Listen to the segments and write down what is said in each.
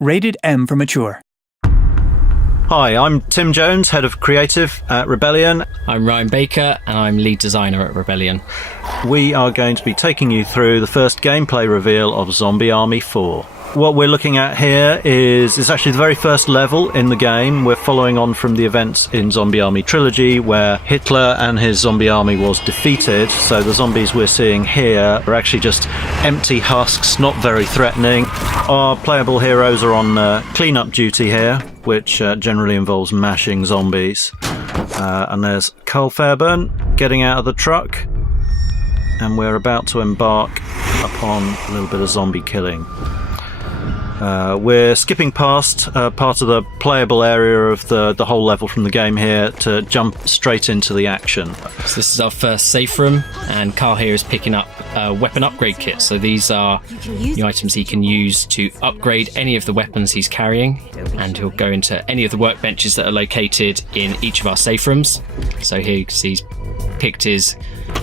Rated M for mature. Hi, I'm Tim Jones, Head of Creative at Rebellion. I'm Ryan Baker, and I'm Lead Designer at Rebellion. We are going to be taking you through the first gameplay reveal of Zombie Army 4. What we're looking at here is actually the very first level in the game. We're following on from the events in Zombie Army Trilogy, where Hitler and his zombie army was defeated. So the zombies we're seeing here are actually just empty husks, not very threatening. Our playable heroes are on clean-up duty here, which generally involves mashing zombies. And there's Carl Fairburn getting out of the truck, and we're about to embark upon a little bit of zombie killing. We're skipping past part of the playable area of the whole level from the game here to jump straight into the action. So this is our first safe room, and Carl here is picking up a weapon upgrade kit. So these are the items he can use to upgrade any of the weapons he's carrying, and he'll go into any of the workbenches that are located in each of our safe rooms. So here you can see he's picked his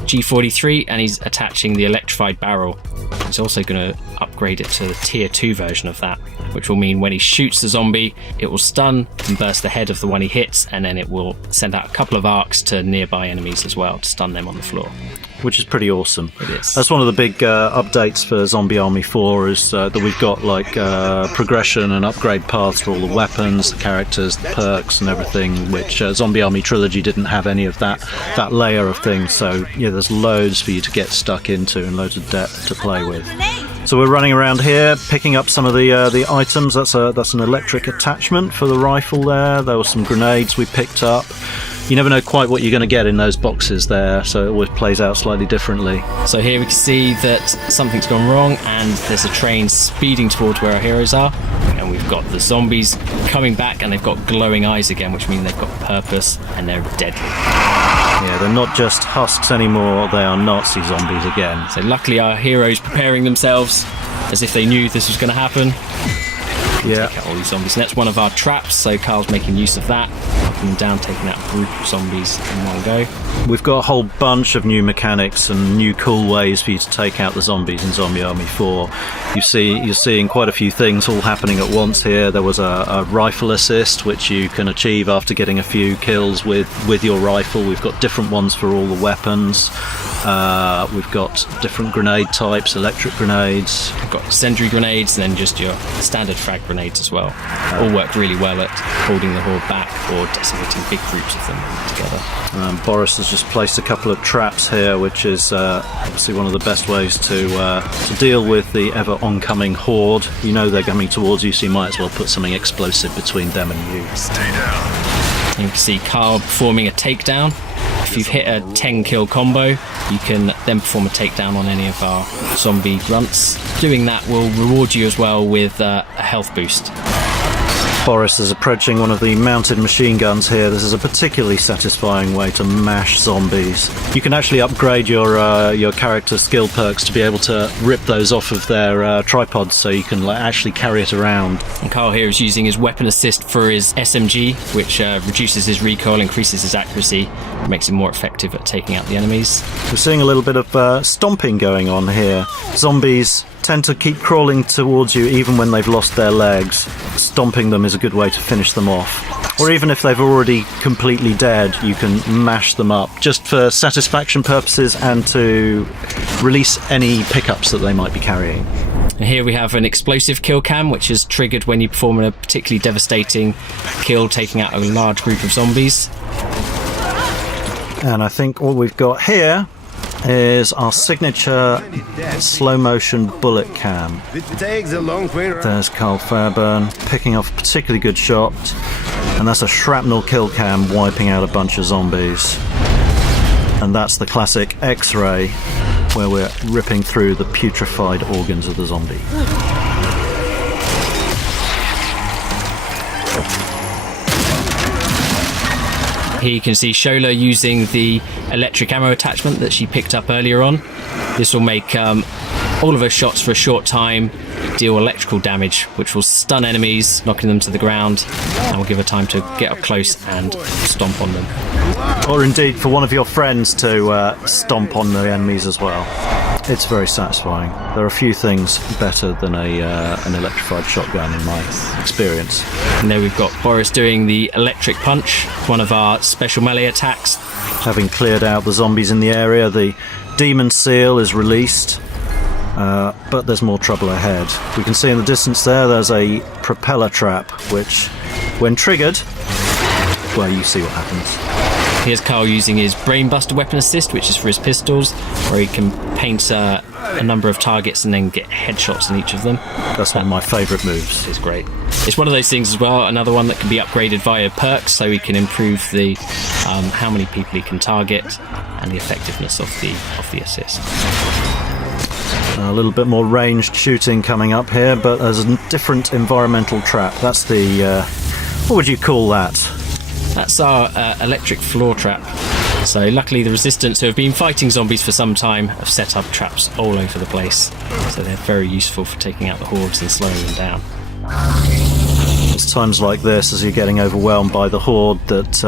G43 and he's attaching the electrified barrel. He's also going to upgrade it to the tier 2 version of that, which will mean when he shoots the zombie, it will stun and burst the head of the one he hits, and then it will send out a couple of arcs to nearby enemies as well to stun them on the floor. Which is pretty awesome. It is. That's one of the big updates for Zombie Army 4 is that we've got like progression and upgrade paths for all the weapons, the characters, the perks and everything, which Zombie Army Trilogy didn't have any of that layer of things. So yeah, there's loads for you to get stuck into and loads of depth to play with. So we're running around here, picking up some of the items. That's an electric attachment for the rifle there. There were some grenades we picked up. You never know quite what you're going to get in those boxes there, so it always plays out slightly differently. So here we can see that something's gone wrong, and there's a train speeding towards where our heroes are, and we've got the zombies coming back, and they've got glowing eyes again, which means they've got purpose and they're deadly. Yeah, they're not just husks anymore, they are Nazi zombies again. So luckily our heroes preparing themselves as if they knew this was going to happen. Yeah. Take out all these zombies. And that's one of our traps, so Carl's making use of that, knocking them down, taking out a group of zombies in one go. We've got a whole bunch of new mechanics and new cool ways for you to take out the zombies in Zombie Army 4. You're seeing quite a few things all happening at once here. There was a rifle assist, which you can achieve after getting a few kills with your rifle. We've got different ones for all the weapons. We've got different grenade types, electric grenades. We've got incendiary grenades and then just your standard frag grenades as well. All work really well at holding the horde back or decimating big groups of them together. Boris has just placed a couple of traps here, which is obviously one of the best ways to deal with the ever oncoming horde. You know they're coming towards you, so you might as well put something explosive between them and you. Stay down. And you can see Carl performing a takedown. If you've hit a 10 kill combo, you can then perform a takedown on any of our zombie grunts. Doing that will reward you as well with a health boost. Boris is approaching one of the mounted machine guns here. This is a particularly satisfying way to mash zombies. You can actually upgrade your character skill perks to be able to rip those off of their tripods, so you can actually carry it around. And Carl here is using his weapon assist for his SMG, which reduces his recoil, increases his accuracy, makes him more effective at taking out the enemies. We're seeing a little bit of stomping going on here. Zombies tend to keep crawling towards you even when they've lost their legs. Stomping them is a good way to finish them off. Or even if they've already completely dead, you can mash them up, just for satisfaction purposes and to release any pickups that they might be carrying. And here we have an explosive kill cam, which is triggered when you perform a particularly devastating kill, taking out a large group of zombies. And I think what we've got here is our signature slow motion bullet cam. There's Carl Fairburn picking off a particularly good shot, and that's a shrapnel kill cam wiping out a bunch of zombies. And that's the classic X-ray, where we're ripping through the putrefied organs of the zombie. Here you can see Shola using the electric ammo attachment that she picked up earlier on. This will make all of her shots for a short time deal electrical damage, which will stun enemies, knocking them to the ground, and will give her time to get up close and stomp on them. Or indeed for one of your friends to stomp on the enemies as well. it's very satisfying. There are a few things better than an electrified shotgun in my experience. And there we've got Boris doing the electric punch, one of our special melee attacks. Having cleared out the zombies in the area, the demon seal is released, but there's more trouble ahead. We can see in the distance there's a propeller trap, which, when triggered, well, you see what happens. Here's Carl using his brainbuster weapon assist, which is for his pistols, where he can paint a number of targets and then get headshots in each of them. That's one of my favourite moves. It's great. It's one of those things as well, another one that can be upgraded via perks, so he can improve the how many people he can target and the effectiveness of the assist. A little bit more ranged shooting coming up here, but there's a different environmental trap. That's the what would you call that? That's our electric floor trap. So luckily the Resistance, who have been fighting zombies for some time, have set up traps all over the place. So they're very useful for taking out the hordes and slowing them down. It's times like this, as you're getting overwhelmed by the horde, that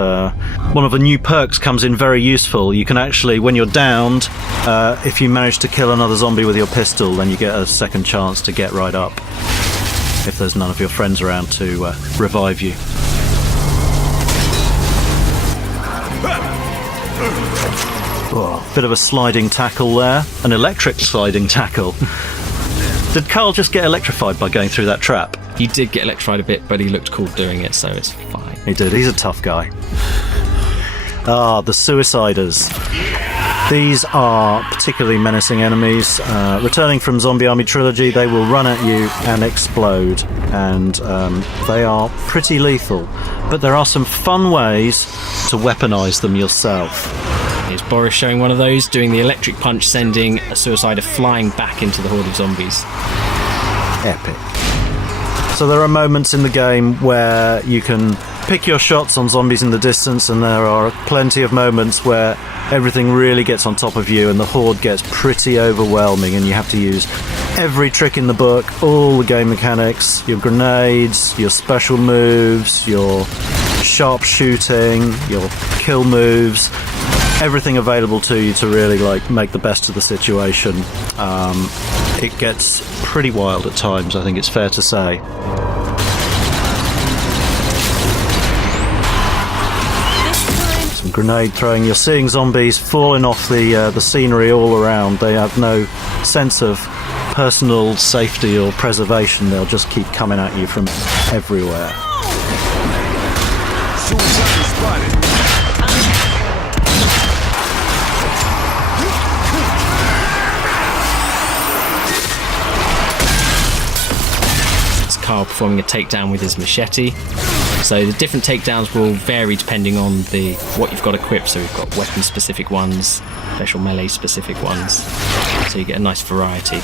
one of the new perks comes in very useful. You can actually, when you're downed, if you manage to kill another zombie with your pistol, then you get a second chance to get right up, if there's none of your friends around to revive you. Oh, bit of a sliding tackle there. An electric sliding tackle. Did Carl just get electrified by going through that trap? He did get electrified a bit, but he looked cool doing it, so it's fine. He did. He's a tough guy. Ah, the Suiciders. These are particularly menacing enemies. Returning from Zombie Army Trilogy, they will run at you and explode, and they are pretty lethal. But there are some fun ways to weaponize them yourself. Here's Boris showing one of those, doing the electric punch, sending a Suicider flying back into the horde of zombies. Epic. So there are moments in the game where you can pick your shots on zombies in the distance, and there are plenty of moments where everything really gets on top of you and the horde gets pretty overwhelming, and you have to use every trick in the book, all the game mechanics, your grenades, your special moves, your sharp shooting, your kill moves, everything available to you to really make the best of the situation. It gets pretty wild at times, I think it's fair to say. Some grenade throwing. You're seeing zombies falling off the scenery all around. They have no sense of personal safety or preservation. They'll just keep coming at you from everywhere. Carl performing a takedown with his machete. So the different takedowns will vary depending on what you've got equipped. So we've got weapon specific ones, special melee specific ones, so you get a nice variety.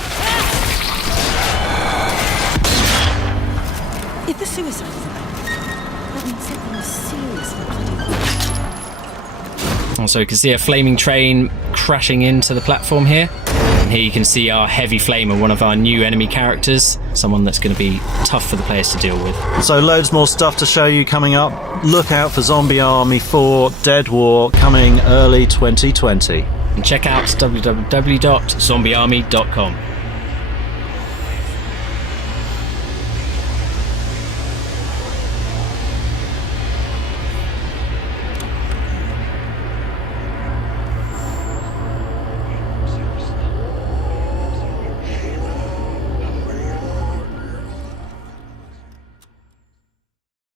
If the suicide is that means something serious. Also you can see a flaming train crashing into the platform here. And here you can see our heavy flamer, one of our new enemy characters, someone that's going to be tough for the players to deal with. So loads more stuff to show you coming up. Look out for Zombie Army 4 Dead War coming early 2020. And check out www.zombiearmy.com.